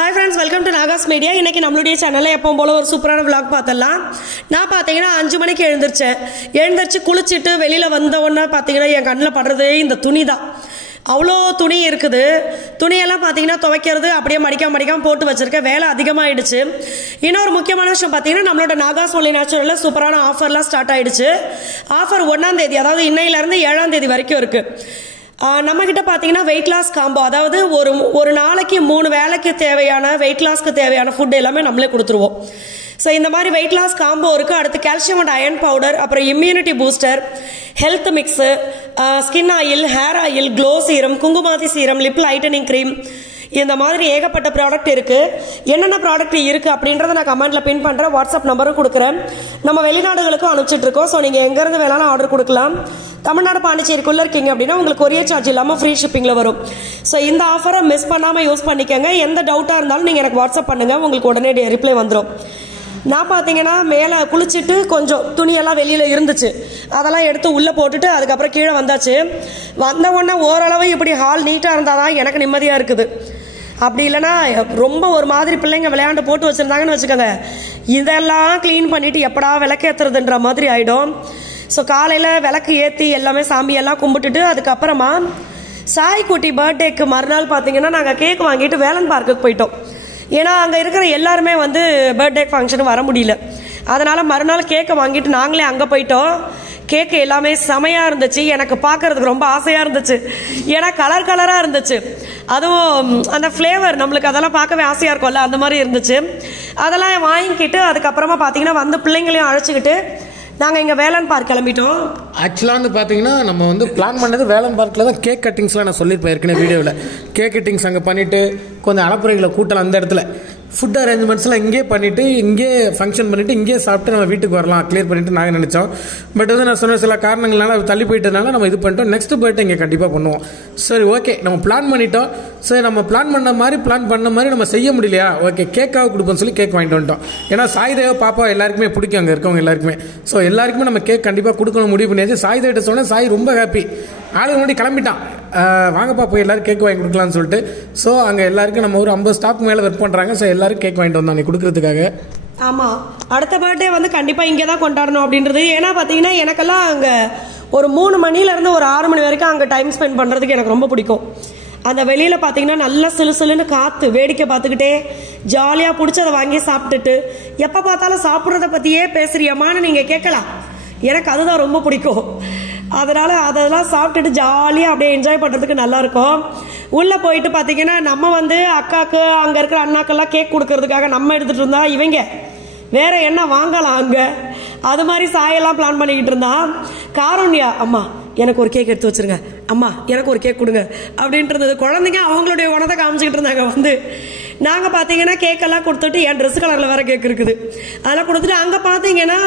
Hi friends, welcome to Nagas Media. இன்னைக்கு நம்மளுடைய சேனல்ல எப்பவும் போல ஒரு சூப்பரான vlog பார்த்தலாம். நான் பாத்தீங்கன்னா 5 மணிக்கு எழுந்திருச்சு குளிச்சிட்டு வெளியில வந்த உடனே பாத்தீங்கன்னா என் கண்ணுல படுறதே இந்த துணி தான். அவ்வளோ துணி இருக்குது. துணியெல்லாம் பார்த்தீங்கன்னா துவைக்கிறது அப்படியே மடிக்காம போட்டு வச்சிருக்கேன். வேலை அதிகமாகிடுச்சு. இன்னொரு முக்கியமான விஷயம் பார்த்தீங்கன்னா நம்மளோட நாகாஸ் ஒன்லி நேச்சுரலில் சூப்பரான ஆஃபர்லாம் ஸ்டார்ட் ஆகிடுச்சு. ஆஃபர் 1ஆம் தேதி, அதாவது இன்னையிலேருந்து 7ஆம் தேதி வரைக்கும் இருக்குது. நம்மக்கிட்ட பார்த்தீங்கன்னா வெயிட் லாஸ் காம்போ, அதாவது ஒரு நாளைக்கு 3 வேளைக்கு தேவையான வெயிட் லாஸ்க்கு தேவையான ஃபுட் எல்லாமே நம்மளே கொடுத்துருவோம். ஸோ இந்த மாதிரி வெயிட் லாஸ் காம்போ இருக்குது. அடுத்து கால்சியம் அண்ட் அயன் பவுடர், அப்புறம் immunity booster, health mix, skin oil, hair oil, glow serum, Kumkumadi serum, lip lightening cream, இந்த மாதிரி ஏகப்பட்ட ப்ராடக்ட் இருக்குது. என்னென்ன ப்ராடக்ட் இருக்குது அப்படின்றத நான் கமெண்ட்டில் பின் பண்ணுறேன். வாட்ஸ்அப் நம்பரும் கொடுக்குறேன். நம்ம வெளிநாடுகளுக்கும் அனுப்பிச்சிட்ருக்கோம். ஸோ நீங்கள் எங்கேருந்து வேணாலும் ஆர்டர் கொடுக்கலாம். தமிழ்நாடு பாண்டிச்சேரிக்குள்ளே இருக்கீங்க அப்படின்னா உங்களுக்கு கொரியர் சார்ஜ் இல்லாமல் ஃப்ரீ ஷிப்பிங்கில் வரும். ஸோ இந்த ஆஃபரை மிஸ் பண்ணாமல் யூஸ் பண்ணிக்கோங்க. எந்த டவுட்டாக இருந்தாலும் நீங்கள் எனக்கு வாட்ஸ்அப் பண்ணுங்கள், உங்களுக்கு உடனே ரிப்ளை வந்துடும். நான் பார்த்தீங்கன்னா மேலே குளிச்சுட்டு கொஞ்சம் துணியெல்லாம் வெளியில் இருந்துச்சு, அதெல்லாம் எடுத்து உள்ளே போட்டுட்டு அதுக்கப்புறம் கீழே வந்தாச்சு. வந்த உடனே ஓரளவு இப்படி ஹால் நீட்டாக இருந்தால் தான் எனக்கு நிம்மதியாக இருக்குது. அப்படி இல்லைன்னா ரொம்ப ஒரு மாதிரி பிள்ளைங்க விளையாண்டு போட்டு வச்சுருந்தாங்கன்னு வச்சுக்கோங்க, இதெல்லாம் க்ளீன் பண்ணிவிட்டு எப்படா விளக்கேற்றுறதுன்ற மாதிரி ஆகிடும். ஸோ காலையில் விளக்கு ஏற்றி எல்லாமே சாமியெல்லாம் கும்பிட்டுட்டு அதுக்கப்புறமா சாய்க்குட்டி பர்த்டேக்கு மறுநாள் பார்த்தீங்கன்னா நாங்கள் கேக் வாங்கிட்டு வேலன் பார்க்குக்கு போயிட்டோம். ஏன்னா அங்கே இருக்கிற எல்லாருமே பர்த்டே ஃபங்க்ஷனுக்கு வர முடியல. அதனால் மறுநாள் கேக்கை வாங்கிட்டு நாங்களே அங்கே போயிட்டோம். கேக்கு எல்லாமே செமையாக இருந்துச்சு. எனக்கு பார்க்கறதுக்கு ரொம்ப ஆசையாக இருந்துச்சு. ஏன்னா கலராக இருந்துச்சு. அதுவும் அந்த ஃப்ளேவர் நம்மளுக்கு அதெல்லாம் பார்க்கவே ஆசையாக இருக்கும்ல, அந்த மாதிரி இருந்துச்சு. அதெல்லாம் வாங்கிக்கிட்டு அதுக்கப்புறமா பார்த்தீங்கன்னா பிள்ளைங்களையும் அழைச்சிக்கிட்டு நாங்கள் இங்கே வேலன் பார்க் கிளம்பிட்டோம். ஆக்சுவலாக பார்த்தீங்கன்னா நம்ம பிளான் பண்ணது வேலன் பார்க்கில் தான். கேக் கட்டிங்ஸ்லாம் நான் சொல்லியிருப்பேன் ஏற்கனவே வீடியோவில். கேக் கட்டிங்ஸ் அங்கே பண்ணிவிட்டு கொஞ்சம் அலப்புறைகளை கூட்டலாம். அந்த இடத்துல ஃபுட் அரேஞ்ச்மெண்ட்ஸ்லாம் இங்கே பண்ணிவிட்டு இங்கே ஃபங்க்ஷன் பண்ணிவிட்டு இங்கே சாப்பிட்டு நம்ம வீட்டுக்கு வரலாம் கிளியர் பண்ணிவிட்டு நாங்கள் நினச்சோம். பட் நான் சொன்ன சில காரணங்களால தள்ளி போயிட்டதுனால நம்ம இது பண்ணிட்டோம். நெக்ஸ்ட் பர்த்டே இங்கே கண்டிப்பாக பண்ணுவோம். சரி, ஓகே, நம்ம பிளான் பண்ணிட்டோம். சரி, நம்ம பிளான் பண்ண மாதிரி நம்ம செய்ய முடியலையா, ஓகே கேக்காக கொடுப்போம்னு சொல்லி கேக் வாங்கிட்டு வந்துட்டோம். ஏன்னா சாய்தேவ பாப்பா எல்லாருக்குமே பிடிக்கும், அங்கே இருக்கவங்க எல்லாருக்குமே. ஸோ எல்லாருக்குமே நம்ம கேக் கண்டிப்பாக கொடுக்கணும் முடிவு பண்ணியாச்சு. சாய் தேவிட்ட சொன்னால் சாய் ரொம்ப ஹாப்பி. ஆளுக்கு முன்னாடி கிளம்பிட்டான், வாங்கப்பா போய் எல்லாரும் கேக் வாங்கி கொடுக்கலான்னு சொல்லிட்டு. ஸோ அங்கே எல்லாருக்கும் நம்ம ஒரு 50 ஸ்டாஃப் மேலே ஒர்க் பண்ணுறாங்க. ஸோ எல்லாரும் கேக் வாங்கிட்டு வந்தோம் நீ கொடுக்கறதுக்காக. ஆமாம், அடுத்த பர்த்டே கண்டிப்பாக இங்கே தான் கொண்டாடணும் அப்படின்றது. ஏன்னா பார்த்தீங்கன்னா எனக்கெல்லாம் அங்கே ஒரு 3 மணிலேருந்து ஒரு 6 மணி வரைக்கும் அங்கே டைம் ஸ்பெண்ட் பண்ணுறதுக்கு எனக்கு ரொம்ப பிடிக்கும். அந்த வெளியில் பார்த்தீங்கன்னா நல்லா சிலுன்னு காற்று, வேடிக்கை பார்த்துக்கிட்டே ஜாலியாக பிடிச்சதை வாங்கி சாப்பிட்டுட்டு எப்போ பார்த்தாலும் சாப்பிட்றத பற்றியே பேசுறியம்மான்னு நீங்கள் கேட்கலாம். எனக்கு அதுதான் ரொம்ப பிடிக்கும். அதனால் அதெல்லாம் சாப்பிட்டுட்டு ஜாலியாக அப்படியே என்ஜாய் பண்ணுறதுக்கு நல்லாயிருக்கும். உள்ளே போயிட்டு பார்த்தீங்கன்னா நம்ம அக்காவுக்கு அங்கே இருக்கிற அண்ணாக்கெல்லாம் கேக் கொடுக்கறதுக்காக நம்ம எடுத்துகிட்டு இருந்தா இவங்க வேற என்ன வாங்கலாம் அங்கே, அது மாதிரி சாயெல்லாம் பிளான் பண்ணிக்கிட்டு இருந்தான். காருண்யா, அம்மா எனக்கு ஒரு கேக் எடுத்து வச்சிருங்க, அம்மா எனக்கு ஒரு கேக் கொடுங்க அப்படின்றது. குழந்தைங்க அவங்களுடைய உணத்தை காமிச்சிக்கிட்டு இருந்தாங்க. நாங்கள் பார்த்தீங்கன்னா கேக்கெல்லாம் கொடுத்துட்டு என் ட்ரெஸ் கலரில் வேற கேக் இருக்குது, அதெல்லாம் கொடுத்துட்டு அங்கே பார்த்தீங்கன்னா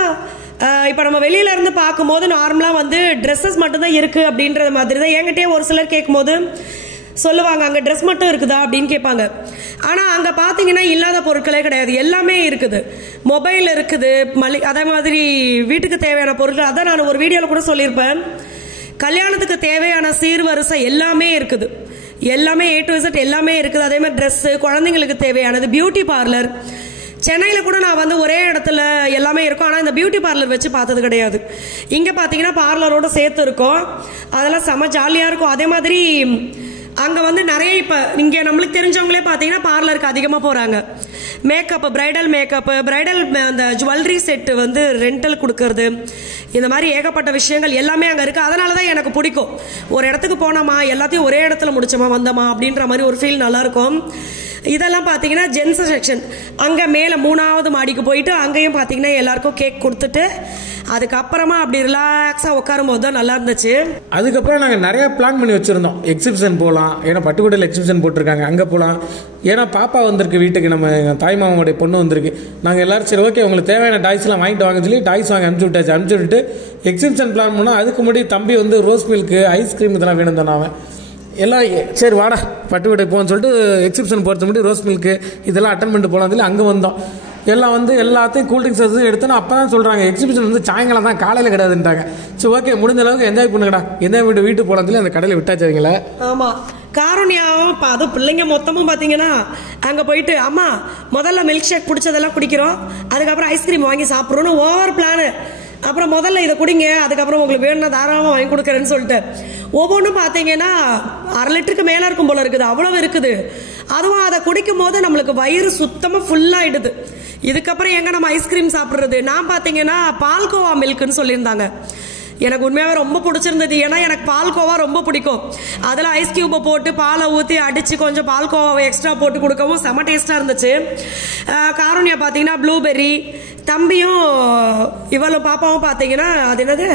இப்போ நம்ம வெளியில இருந்து பார்க்கும்போது நார்மலாக ட்ரெஸ்ஸஸ் மட்டும்தான் இருக்குது அப்படின்றது மாதிரி தான். என்கிட்டயே ஒரு சிலர் கேட்கும்போது சொல்லுவாங்க அங்கே ட்ரெஸ் மட்டும் இருக்குதா அப்படின்னு கேட்பாங்க. ஆனால் அங்கே பார்த்தீங்கன்னா இல்லாத பொருட்களே கிடையாது, எல்லாமே இருக்குது. மொபைல் இருக்குது, அதே மாதிரி வீட்டுக்கு தேவையான பொருட்கள். அதான் நான் ஒரு வீடியோவில் கூட சொல்லியிருப்பேன், கல்யாணத்துக்கு தேவையான சீர்வரிசை எல்லாமே இருக்குது. எல்லாமே A to Z எல்லாமே இருக்குது. அதே மாதிரி ட்ரெஸ்ஸு, குழந்தைங்களுக்கு தேவையானது, பியூட்டி பார்லர். சென்னையில் கூட நான் ஒரே இடத்துல எல்லாமே இருக்கும். ஆனால் இந்த பியூட்டி பார்லர் வச்சு பார்த்தது கிடையாது. இங்கே பார்த்தீங்கன்னா பார்லரோட சேர்த்து இருக்கும். அதெல்லாம் செம ஜாலியாக இருக்கும். அதே மாதிரி அங்கே நிறைய இப்போ இங்கே நம்மளுக்கு தெரிஞ்சவங்களே பார்த்தீங்கன்னா பார்லருக்கு அதிகமாக போகிறாங்க. மேக்கப்பு, பிரைடல் மேக்கப்பு, பிரைடல் அந்த ஜுவல்லரி செட்டு ரெண்டல் கொடுக்கறது, இந்த மாதிரி ஏகப்பட்ட விஷயங்கள் எல்லாமே அங்கே இருக்குது. அதனால தான் எனக்கு பிடிக்கும். ஒரு இடத்துக்கு போனோமா எல்லாத்தையும் ஒரே இடத்துல முடிச்சோமா வந்தோமா அப்படின்ற மாதிரி ஒரு ஃபீல் நல்லாயிருக்கும். இதெல்லாம் பார்த்தீங்கன்னா ஜென்ஸ் செக்ஷன். அங்கே மேலே 3ஆவது மாடிக்கு போயிட்டு அங்கேயும் பார்த்தீங்கன்னா எல்லாருக்கும் கேக் கொடுத்துட்டு அதுக்கப்புறமா அப்படி ரிலாக்ஸாக உட்காரும் போது தான் நல்லா இருந்துச்சு. அதுக்கப்புறம் நாங்கள் நிறையா பிளான் பண்ணி வச்சுருந்தோம். எக்ஸிபிஷன் போகலாம், ஏன்னா பட்டுக்கோட்டையில் எக்ஸிபிஷன் போட்டிருக்காங்க, அங்கே போகலாம். ஏன்னா பாப்பா வந்திருக்கு வீட்டுக்கு, நம்ம தாய் மாமாவுடைய பொண்ணு வந்திருக்கு. நாங்கள் எல்லாரும் சரி ஓகே உங்களுக்கு தேவையான டாய்ஸ்லாம் வாங்கிட்டு வாங்க சொல்லி டாய்ஸ் வாங்கி அனுப்பிச்சு விட்டுட்டு எக்ஸிபிஷன் பிளான் பண்ணோம். அதுக்கு முன்னாடி தம்பி ரோஸ் மில்க்கு, ஐஸ்கிரீம் இதெல்லாம் வேணும் தானே அவன். எல்லாம் சரி வாடா பட்டுக்கோட்டை போகணும்னு சொல்லிட்டு எக்ஸிபிஷன் போகிறது முன்னாடி ரோஸ் மில்க்கு இதெல்லாம் அட்டன் பண்ணிட்டு போகலாம் சொல்லி அங்கே வந்தோம். எல்லாம் எல்லாத்தையும் கூல்ட்ரிங்க்ஸ் எடுத்துன்னு அப்போ தான் சொல்கிறாங்க எக்ஸிபிஷன் சாயங்காலம் தான், காலையில் கிடையாதுன்ட்டாங்க. சரி ஓகே முடிஞ்ச அளவுக்கு என்ஜாய் பண்ணுங்கடா, என்ஜாய் பண்ணிட்டு வீட்டுக்கு போகலாம் சொல்லி அந்த கடையில் விட்டாச்சு அவங்கள. ஆமாம், காரணியாவும் அதுவும் பிள்ளைங்க மொத்தமும் பார்த்தீங்கன்னா அங்கே போயிட்டு அம்மா முதல்ல மில்க் ஷேக் பிடிச்சதெல்லாம் குடிக்கிறோம், அதுக்கப்புறம் ஐஸ்கிரீம் வாங்கி சாப்பிட்றோன்னு ஓவர் பிளானு. அப்புறம் முதல்ல இதை குடிங்க, அதுக்கப்புறம் உங்களுக்கு வேணும்னா தாராளமாக வாங்கி கொடுக்குறேன்னு சொல்லிட்டு ஒவ்வொன்றும் பார்த்தீங்கன்னா 1/2 லிட்டருக்கு மேலே இருக்கும் போல இருக்குது, அவ்வளவு இருக்குது. அதுவும் அதை குடிக்கும் போது நம்மளுக்கு வயிறு சுத்தமாக ஃபுல்லாகிடுது. இதுக்கப்புறம் எங்கே நம்ம ஐஸ்கிரீம் சாப்பிட்றது? நான் பார்த்தீங்கன்னா பால்கோவா மில்க்குன்னு சொல்லியிருந்தாங்க. எனக்கு உண்மையாகவே ரொம்ப பிடிச்சிருந்தது. ஏன்னா எனக்கு பால்கோவா ரொம்ப பிடிக்கும். அதில் ஐஸ் கியூப்பை போட்டு பாலை ஊற்றி அடித்து கொஞ்சம் பால்கோவாவை எக்ஸ்ட்ரா போட்டு கொடுக்கவும் செம டேஸ்ட்டாக இருந்துச்சு. காரணியா பார்த்தீங்கன்னா ப்ளூபெர்ரி, தம்பியும் இவளும் பாப்பாவும் பார்த்தீங்கன்னா அது என்னது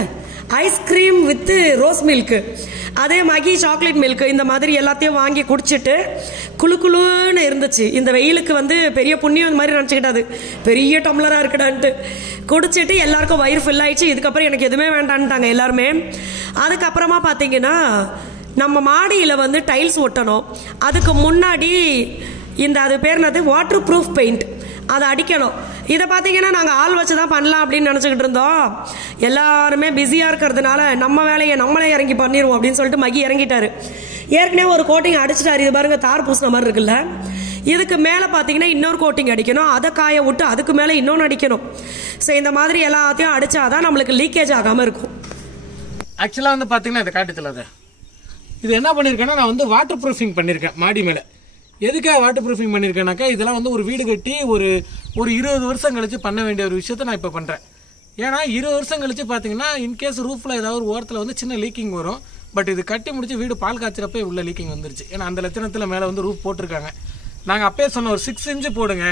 ஐஸ்கிரீம் வித் ரோஸ் மில்க்கு, அதே மகி சாக்லேட் மில்க், இந்த மாதிரி எல்லாத்தையும் வாங்கி குடிச்சிட்டு குளு குளுன்னு இருந்துச்சு. இந்த வெயிலுக்கு வந்து பெரிய புண்ணியம் இந்த மாதிரி நினச்சிக்கிட்டாது, பெரிய டம்ளராக இருக்குடான்ட்டு குடிச்சிட்டு எல்லாருக்கும் வயிறு ஃபில் ஆயிடுச்சு. இதுக்கப்புறம் எனக்கு எதுவுமே வேண்டான்ட்டாங்க எல்லாருமே. அதுக்கப்புறமா பார்த்தீங்கன்னா நம்ம மாடியில் வந்து டைல்ஸ் ஒட்டணும். அதுக்கு முன்னாடி இந்த அது பேர் என்னது வாட்டர் ப்ரூஃப் பெயிண்ட் அதை அடிக்கணும். இதை பார்த்தீங்கன்னா நாங்கள் ஆள் வச்சு தான் பண்ணலாம் அப்படின்னு நினச்சிக்கிட்டு இருந்தோம். எல்லாருமே பிஸியாக இருக்கிறதுனால நம்ம வேலையை நம்மளே இறங்கி பண்ணிடுவோம் அப்படின்னு சொல்லிட்டு மகி இறங்கிட்டாரு. ஏற்கனவே ஒரு கோட்டிங் அடிச்சிட்டாரு. இது பாருங்க தார் பூசின மாதிரி இருக்குல்ல. இதுக்கு மேலே பார்த்தீங்கன்னா இன்னொரு கோட்டிங் அடிக்கணும், அதை காய விட்டு அதுக்கு மேலே இன்னொன்று அடிக்கணும். ஸோ இந்த மாதிரி எல்லாத்தையும் அடித்தாதான் நம்மளுக்கு லீக்கேஜ் ஆகாமல் இருக்கும். ஆக்சுவலாக வந்து பார்த்தீங்கன்னா இதை காட்டுத்தில் அதை இது என்ன பண்ணியிருக்கேன்னா நான் வந்து வாட்டர் ப்ரூஃபிங் பண்ணியிருக்கேன் மாடி மேலே. எதுக்காக வாட்டர் ப்ரூஃபிங் பண்ணியிருக்கேனாக்கா இதெல்லாம் வந்து ஒரு வீடு கட்டி ஒரு 20 வருஷம் கழிச்சு பண்ண வேண்டிய ஒரு விஷயத்த நான் இப்போ பண்ணுறேன். ஏன்னா 20 வருஷம் கழிச்சு பார்த்தீங்கன்னா இன்கேஸ் ரூஃபில் ஏதாவது ஒரு ஓரத்தில் வந்து சின்ன லீக்கிங் வரும். பட் இது கட்டி முடிச்சு வீடு பால் காய்ச்சறப்பே உள்ள லீக்கிங் வந்துருச்சு. ஏன்னா அந்த லட்சணத்தில் மேலே வந்து ரூஃப் போட்டிருக்காங்க. நாங்கள் அப்பயே சொன்னோம் ஒரு 6 இன்ச்சு போடுங்க,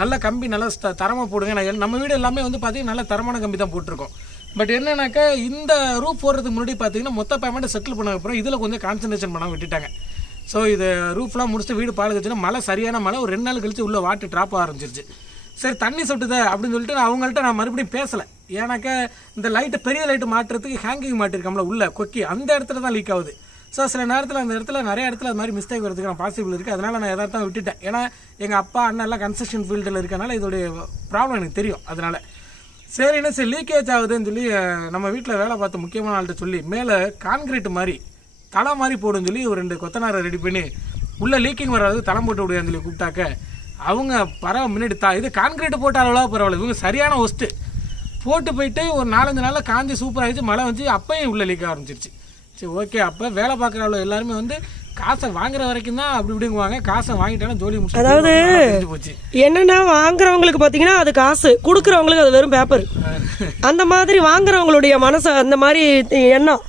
நல்ல கம்பி நல்லா தரமாக போடுங்க. நம்ம வீடு எல்லாமே வந்து பார்த்தீங்கன்னா நல்ல தரமான கம்பி தான் போட்டிருக்கோம். பட் என்னன்னாக்கா இந்த ரூஃப் போடுறதுக்கு முன்னாடி பார்த்தீங்கன்னா மொத்த பேமெண்ட்டை செட்டில் பண்ணதுக்கப்புறம் இதில் கொஞ்சம் கான்சன்ட்ரேஷன் பண்ணாமல் விட்டுட்டாங்க. ஸோ இது ரூஃப்லாம் முடிச்சுட்டு வீடு பால் கழிச்சுன்னா மழை சரியான மழை ஒரு 2 நாள் கழிச்சு உள்ள வாட்டர் ட்ராப் ஆரம்பிச்சிருச்சு. சரி தண்ணி சொட்டுதே அப்படின்னு சொல்லிட்டு அவங்கள்ட்ட நான் மறுபடியும் பேசலை. ஏன்னாக்கா இந்த லைட்டு பெரிய லைட்டு மாட்டுறதுக்கு ஹேங்கிங் மாட்டிருக்கோம்ல உள்ள கொக்கி, அந்த இடத்துல தான் லீக் ஆகுது. ஸோ சில நேரத்தில் அந்த இடத்துல நிறைய இடத்துல அது மாதிரி மிஸ்டேக் வரதுக்கு நான் பாசிபிள் இருக்குது. அதனால் நான் எதார்த்தம் விட்டுட்டேன். ஏன்னா எங்கள் அப்பா அண்ணன் எல்லாம் கன்ஸ்ட்ரக்ஷன் ஃபீல்டில் இருக்கனால இதோடைய ப்ராப்ளம் எனக்கு தெரியும். அதனால் சரின்னு சரி லீக்கேஜ் ஆகுதுன்னு சொல்லி நம்ம வீட்டில் வேலை பார்த்த முக்கியமான ஆள்கிட்ட சொல்லி மேலே கான்கிரீட் மாதிரி தலை மாதிரி போடுன்னு சொல்லி ஒரு 2 கொத்தனாரை ரெடி பண்ணி உள்ள லீக்கிங் வராது தலை போட்டு விடுவான்னு சொல்லி கூப்பிட்டாக்க அவங்க பரவாயில்ல முன்னாடி இது கான்கிரீட் போட்ட அளவுலாம் பரவாயில்ல, இவங்க சரியான ஒஸ்ட்டு போட்டு போயிட்டு ஒரு 4-5 நாளில் காஞ்சி சூப்பர் ஆகிடுச்சு. மழை வந்து அப்பையும் உள்ள லீக் ஆரம்பிச்சிருச்சு. சரி ஓகே, அப்போ வேலை பார்க்குற அவ்வளோ எல்லாருமே வந்து காசை வாங்குற வரைக்கும் தான் அப்படி இப்படிங்குவாங்க. காசை வாங்கிட்டாலும் ஜோலி முடிச்சு. அதாவது என்னன்னா வாங்குறவங்களுக்கு பார்த்தீங்கன்னா அது காசு, கொடுக்குறவங்களுக்கு அது வெறும் பேப்பர். அந்த மாதிரி வாங்குறவங்களுடைய மனசு அந்த மாதிரி எண்ணம்.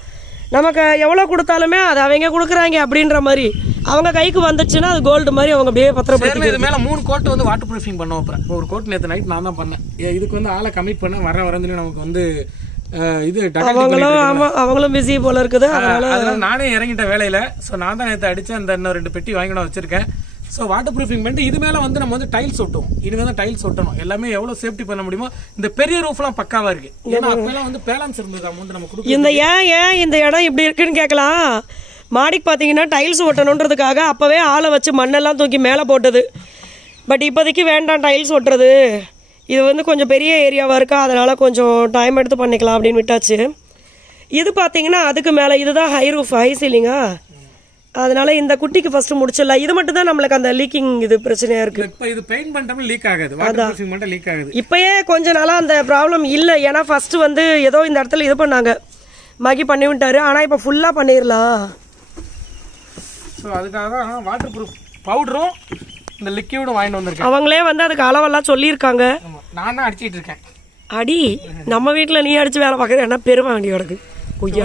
நமக்கு எவ்வளோ கொடுத்தாலுமே அது அவங்க கொடுக்குறாங்க அப்படின்ற மாதிரி அவங்க கைக்கு வந்துச்சுன்னா அது கோல்டு மாதிரி அவங்க அப்படியே பத்திரப்படுத்தி. இது மேலே 3 கோட் வந்து வாட்டர் ப்ரூஃபிங் பண்ண வைப்பேன். ஒரு கோட் நேற்று நைட் நான் தான் பண்ணேன். இதுக்கு வந்து ஆளை கமிட் பண்ண வரந்து நமக்கு வந்து இது அவங்களும் பிஸி போல இருக்குது. அதனால நானே இறங்கிட்ட வேலையில. ஸோ நான் தான் நேற்று அடிச்சு அந்த இன்னும் 2 பெட்டி வாங்கி நான் வச்சிருக்கேன். ஸோ வாட்டர் ப்ரூஃபிங் பண்ணிட்டு இது மேலே வந்து நம்ம வந்து டைல்ஸ் ஒட்டும். இனிமேல் தான் டைல்ஸ் ஒட்டணும். எல்லாமே எவ்வளோ சேஃப்டி பண்ண முடியுமோ. இந்த பெரிய ரூஃப்லாம் பக்காவா இருக்கு. ஏன்னா அப்பெல்லாம் வந்து பேலன்ஸ் இருந்தது அமௌண்ட் நம்ம கொடுக்கும். இந்த ஏன் இந்த இடம் இப்படி இருக்குன்னு கேட்கலாம். மாடிக்கு பார்த்தீங்கன்னா டைல்ஸ் ஒட்டணுன்றதுக்காக அப்போவே ஆளை வச்சு மண்ணெல்லாம் தூக்கி மேலே போட்டது. பட் இப்போதைக்கு வேண்டாம் டைல்ஸ் ஒட்டுறது, இது வந்து கொஞ்சம் பெரிய ஏரியாவாக இருக்கா, அதனால் கொஞ்சம் டைம் எடுத்து பண்ணிக்கலாம் அப்படின்னு விட்டாச்சு. இது பார்த்தீங்கன்னா அதுக்கு மேலே இதுதான் ஹை ரூஃப், ஹை சீலிங்கா, அதனால இந்த குட்டிக்கு ஃபர்ஸ்ட் முடிச்சிடலாம். இது மட்டும் தான் நம்மளுக்கு அந்த லீக்கிங் இது பிரச்சனையா இருக்கு. இப்போ இது பெயிண்ட் பண்ணிட்டோம்னா லீக் ஆகாது, வாட்டர் ப்ரூஃபிங் மட்டும் லீக் ஆகுது. இப்பயே கொஞ்ச நாளா அந்த ப்ராப்ளம் இல்லை. ஏன்னா ஃபர்ஸ்ட் வந்து ஏதோ இந்த இடத்துல இது பண்ணாங்க, மகி பண்ணி விட்டாரு. ஆனால் இப்போ ஃபுல்லாக பண்ணிடலாம். ஸோ அதுக்காக தான் வாட்டர் ப்ரூஃப் பவுடரும் இந்த லிக்யூடும் வாங்கிட்டு வந்திருக்கேன். அவங்களே வந்து அதுக்கு அளவெல்லாம் சொல்லியிருக்காங்க. நான் தான் அடிச்சிட்டு இருக்கேன். அடி நம்ம வீட்டில் நீ அடிச்சு வேலை பார்க்குறது என்ன பெருமை வேண்டிய கிடக்கு.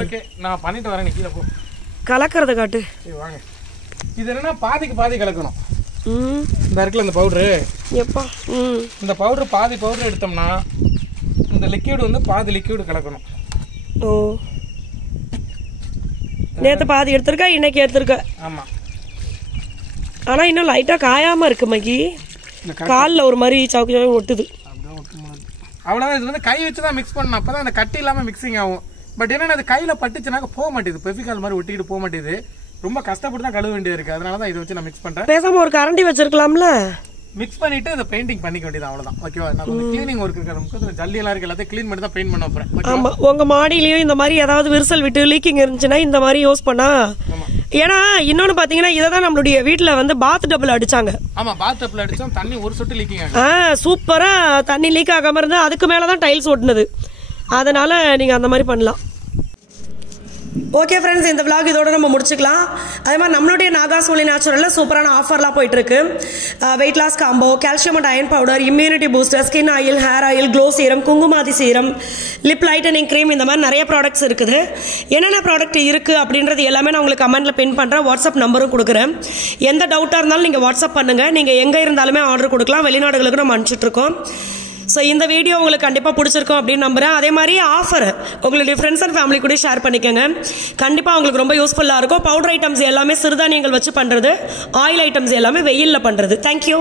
ஓகே நான் பண்ணிட்டு வரேன். கீழே போ கலக்கிறத காட்டு. வாங்க. இது என்னன்னா பாதிக்கு பாதி கலக்கணும். இந்த இருக்குல்ல இந்த பவுடரு, எப்பா இந்த பவுடர் பாதி பவுடர் எடுத்தோம்னா இந்த லிக்யூடு வந்து பாதி லிக்யூடு கலக்கணும். ஓ நேற்று பாதி எடுத்திருக்கா, இன்னைக்கு எடுத்திருக்க. ஆமாம். ஆனால் இன்னும் லைட்டாக காயாமல் இருக்கு மகி. காலில் ஒரு மாதிரி சவுக்கு ஒட்டுது. அவ்வளோதான். இது வந்து கை வச்சு தான் மிக்ஸ் பண்ணணும். அப்போ தான் அந்த கட்டி இல்லாமல் மிக்சிங் ஆகும். பட் என்னன்னா அது கையில் பட்டுச்சுனாக்க போக மாட்டேது, பெஃபிகால் மாதிரி ஒட்டிக்கிட்டு போக மாட்டேது. ரொம்ப கஷ்டப்பட்டு தான் கழுவ வேண்டியது இருக்கு. அதனால தான் இதை வச்சு நான் மிக்ஸ் பண்ணுறேன். பேசாமல் ஒரு கரண்டி வச்சிருக்கலாம்ல. மிக்ஸ் பண்ணிட்டு அதை பெயிண்டிங் பண்ணிக்க வேண்டியது அவ்வளோதான். ஓகேவா? நான் கொஞ்சம் கிளீனிங் ஒர்க் இருக்கு, நமக்கு ஜல்லி எல்லாம் இருக்கு, எல்லாத்தையும் கிளீன் பண்ணி தான் பெயிண்ட் பண்ண போகிறேன். ஆமாம், உங்கள் மாடியிலையும் இந்த மாதிரி ஏதாவது விரிசல் விட்டு லீக்கிங் இருந்துச்சுன்னா இந்த மாதிரி யூஸ் பண்ணால் ஏன்னா இன்னொன்று பார்த்தீங்கன்னா இதை தான் நம்மளுடைய வீட்டில் வந்து பாத் டபுள் அடிச்சாங்க. ஆமாம், பாத் டபுள் அடித்தோம், தண்ணி ஒரு சொட்டு லீக்கிங் ஆகும். சூப்பராக தண்ணி லீக் ஆகாமல் இருந்தால் அதுக்கு மேலே தான் டைல்ஸ் ஒட்டினது. அதனால் நீங்கள் அந்த மாதிரி பண்ணலாம். ஓகே ஃப்ரெண்ட்ஸ், இந்த விளாக் இதோட நம்ம முடிச்சுக்கலாம். அதே மாதிரி நம்மளுடைய நாகாஸ் ஒன்லி நேச்சுரலில் சூப்பரான ஆஃபர்லாம் போயிட்டுருக்கு. Weight loss combo, calcium and iron powder, immunity booster, skin oil, hair oil, glow serum, Kumkumadi serum, lip lightening cream, இந்த மாதிரி நிறைய ப்ராடக்ட்ஸ் இருக்குது. என்னென்ன ப்ராடக்ட் இருக்குது அப்படின்றது எல்லாமே நான் உங்களுக்கு கமெண்ட்டில் பின் பண்ணுறேன். வாட்ஸ்அப் நம்பரும் கொடுக்குறேன். எந்த டவுட்டாக இருந்தாலும் நீங்கள் வாட்ஸ்அப் பண்ணுங்கள். நீங்கள் எங்கே இருந்தாலுமே ஆர்டர் கொடுக்கலாம். வெளிநாடுகளுக்கு நம்ம அனுப்பிச்சிட்ருக்கோம். ஸோ இந்த வீடியோ உங்களுக்கு கண்டிப்பாக பிடிச்சிருக்கும் அப்படின்னு நம்புகிறேன். அதே மாதிரி ஆஃபர் உங்களுடைய ஃப்ரெண்ட்ஸ் அண்ட் ஃபேமிலி கூட ஷேர் பண்ணிக்கோங்க. கண்டிப்பாக உங்களுக்கு ரொம்ப யூஸ்ஃபுல்லாக இருக்கும். பவுடர் ஐட்டம்ஸ் எல்லாமே சிறுதானியங்கள் வச்சு பண்ணுறது, ஆயில் ஐட்டம்ஸ் எல்லாமே வெயிலில் பண்ணுறது. தேங்க்யூ.